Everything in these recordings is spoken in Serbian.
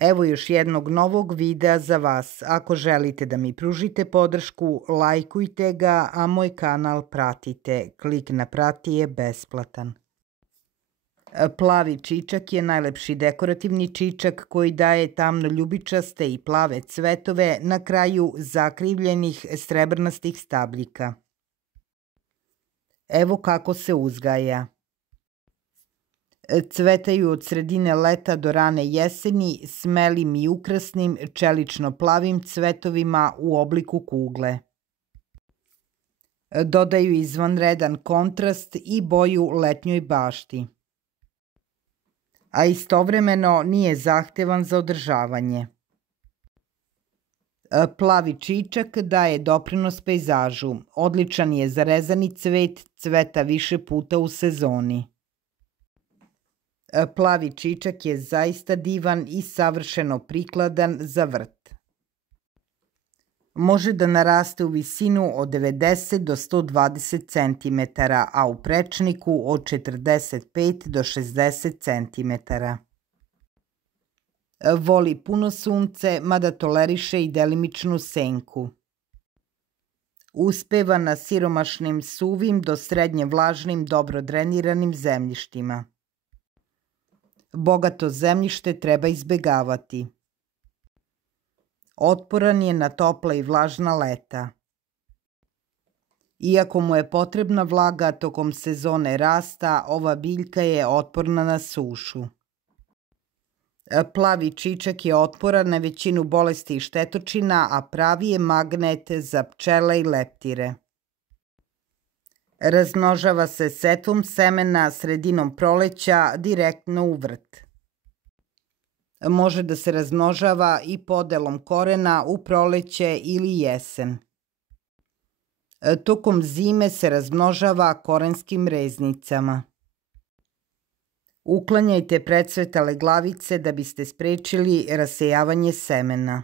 Evo još jednog novog videa za vas. Ako želite da mi pružite podršku, lajkujte ga, a moj kanal pratite. Klik na prati je besplatan. Plavi čičak je najlepši dekorativni čičak koji daje tamno ljubičaste i plave cvetove na kraju zakrivljenih srebrnastih stabljika. Evo kako se uzgaja. Cvetaju od sredine leta do rane jeseni smelim i ukrasnim čelično-plavim cvetovima u obliku kugle. Dodaju izvanredan kontrast i boju letnjoj bašti, a istovremeno nije zahtevan za održavanje. Plavi čičak daje doprinos pejzažu. Odličan je za rezani cvet, cveta više puta u sezoni. Plavi čičak je zaista divan i savršeno prikladan za vrt. Može da naraste u visinu od 90 do 120 cm, a u prečniku od 45 do 60 cm. Voli puno sunce, mada toleriše i delimičnu senku. Uspeva na siromašnim, suvim do srednje vlažnim, dobro dreniranim zemljištima. Bogato zemljište treba izbegavati. Otporan je na topla i vlažna leta. Iako mu je potrebna vlaga tokom sezone rasta, ova biljka je otporna na sušu. Plavi čičak je otporan na većinu bolesti i štetočina, a pravi je magnet za pčele i leptire. Razmnožava se setvom semena sredinom proleća direktno u vrt. Može da se razmnožava i podelom korena u proleće ili jesen. Tokom zime se razmnožava korenskim reznicama. Uklanjajte precvetale glavice da biste sprečili rasejavanje semena.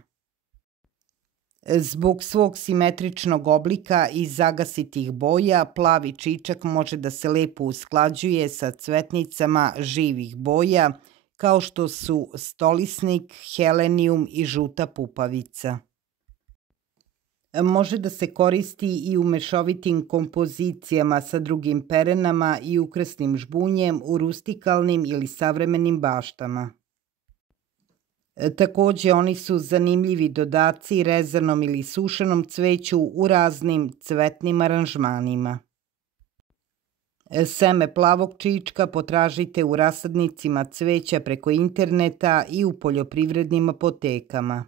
Zbog svog simetričnog oblika i zagasitih boja, plavi čičak može da se lepo usklađuje sa cvetnicama živih boja, kao što su stolisnik, helenijum i žuta pupavica. Može da se koristi i u mešovitim kompozicijama sa drugim perenama i ukrasnim žbunjem u rustikalnim ili savremenim baštama. Takođe, oni su zanimljivi dodaci rezanom ili sušenom cveću u raznim cvetnim aranžmanima. Seme plavog čička potražite u rasadnicima cveća preko interneta i u poljoprivrednim apotekama.